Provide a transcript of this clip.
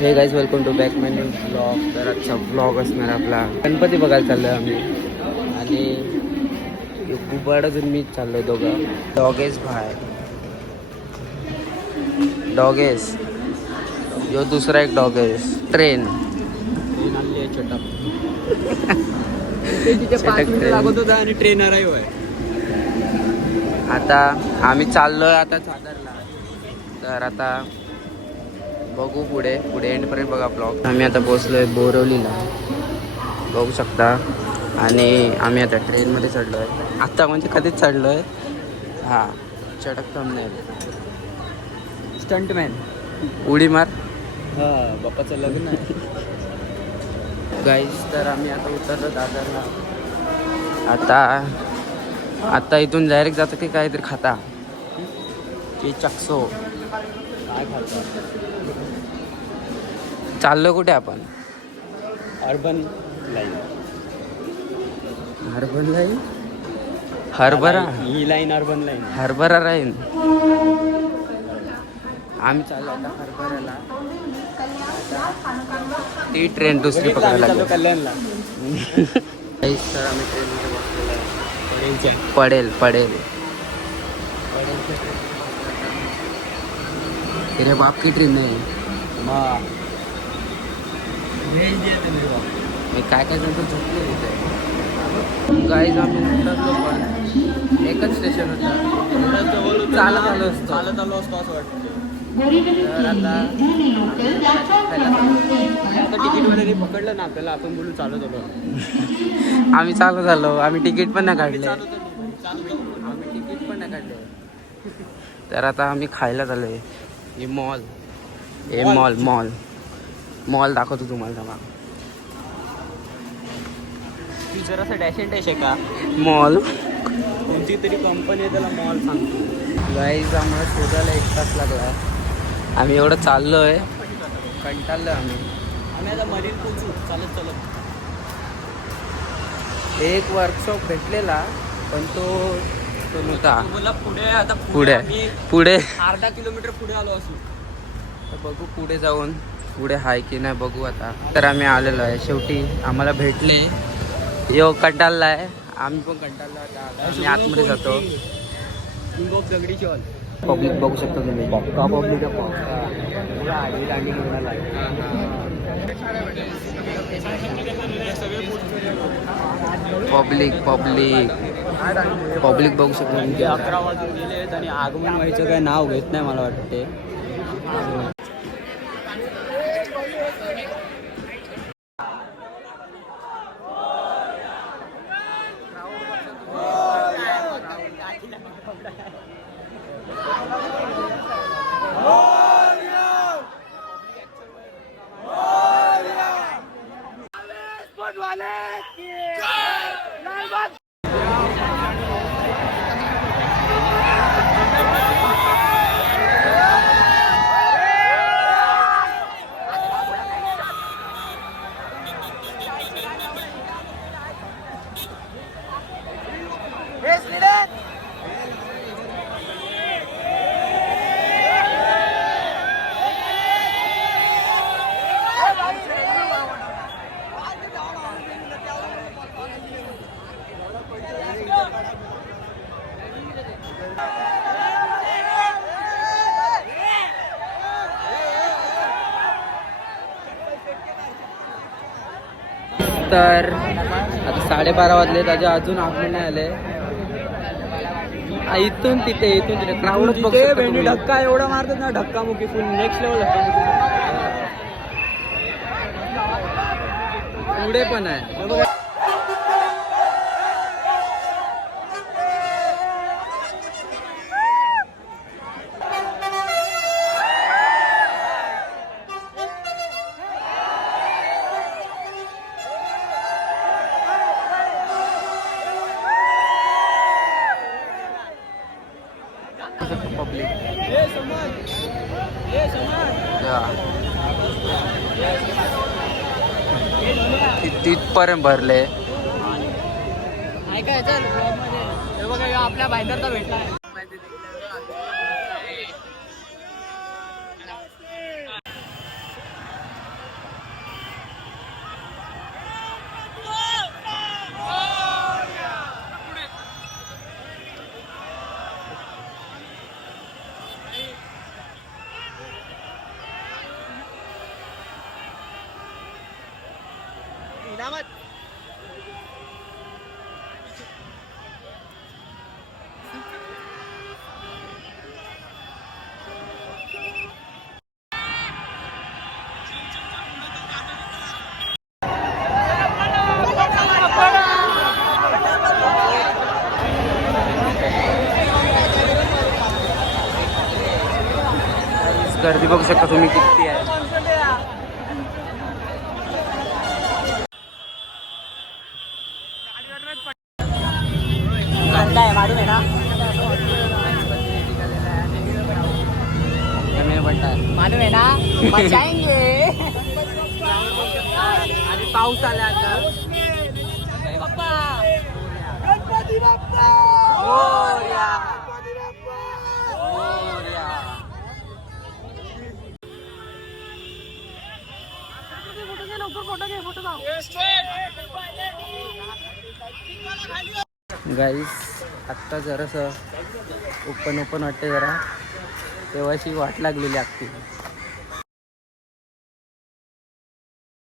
हे guys welcome to back my new blog. तर आजचा ब्लॉग असणार आपला गणपती बघायला चाललोय आम्ही आणि गुबाड अजून मीच चाललोय दोघं. डॉगेस बाहेर डॉगेस यो दुसरा एक डॉगेस ट्रेन आणली आहे तिथे 5 मिनिटं लागत होता आणि ट्रेन अराईव्ह आहे. आता आम्ही चाललोय आता चादरला. तर आता बघू पुढे एंडपर्यंत बघा ब्लॉग. आम्ही आता पोहोचलोय बोरवलीला बघू शकता आणि आम्ही आता ट्रेनमध्ये चढलोय. आत्ता म्हणजे कधीच चढलोय. हा चटक थांबणार स्टंटमॅन उडी मार. हा बाप्पाचं लग्न आहे. गाईस तर आम्ही आता उतरलो दादरला. आता इथून डायरेक्ट जातं की काहीतरी खाता की चक्सो काय खायचं चाललो कुठे आपण. अर्बन लाईन हरभरा लाईन हरभरा ही लाईन अर्बन लाईन हरभरा लाईन. आम्ही चाललो आता हरभऱ्याला. ती ट्रेन दुसरी पकडायला लागली. कल्याणला तर आम्ही ट्रेनमध्ये बसलेलो आहे. पडेल पडेल तेरे बाप की ट्रेन नाही. मी काय सांगतो झोपले तिथे. गाईज आम्ही उतरलो पण एकच स्टेशन होतं. चालत आलो असतो असं वाटतं. तर आता तिकीट वगैरे पकडलं ना आपल्याला आपण बोलू चालत होतो. आम्ही चालू झालो. आम्ही तिकीट पण नाही काढले. आम्ही तिकीट पण नाही काढले. तर आता आम्ही खायला चाललोय. हे मॉल दाखवतो तुम्हाला. तेव्हा ती जरासा डॅश अँड डॅश आहे का मॉल कोणती तरी कंपनी आहे त्याला मॉल सांगतो. गाईज आम्हाला शोधायला 1 तास लागला. आम्ही एवढं चाललोय कंटाळलो आम्ही आता मरीन पोचू चालत. एक वर्कशॉप भेटलेला पण तो नव्हता. मला पुढे अर्धा किलोमीटर पुढे आलो असू. तर बघू पुढे जाऊन पुढे हाय की नाही बघू आता. तर आम्ही आलेलो आहे शेवटी. आम्हाला भेटले. यो कंटाळला आहे. आम्ही पण कंटाळलो. आता आम्ही आतमध्ये जातो. दगडी चॉल पब्लिक बघू शकता तुम्ही. पब्लिक बघू शकता तुम्ही. 11 वाजून गेले आणि आगमन व्हायचं काय नाव घेत नाही मला वाटते. तर आता 12:30 वाजले. त्याच्या अजून आगमन नाही आले. इथून तिथे क्राऊड धक्का एवढा मारतात ना. धक्कामुक्की फुल नेक्स्ट लेवल धक्कामुक्की. पुढे पण आहे. तिथपर्यंत भरले. काय चल बघा आपल्या बायदरचा भेटला. गर्दी बघू शकता तुम्ही किती आहे. मालूम आहे ना आणि पाऊस आला आता. गणपती बाप्पा मोरया. गाईस आत्ता जरासं ओपन वाटते जरा, तेव्हाची वाट लागलेली अगदी.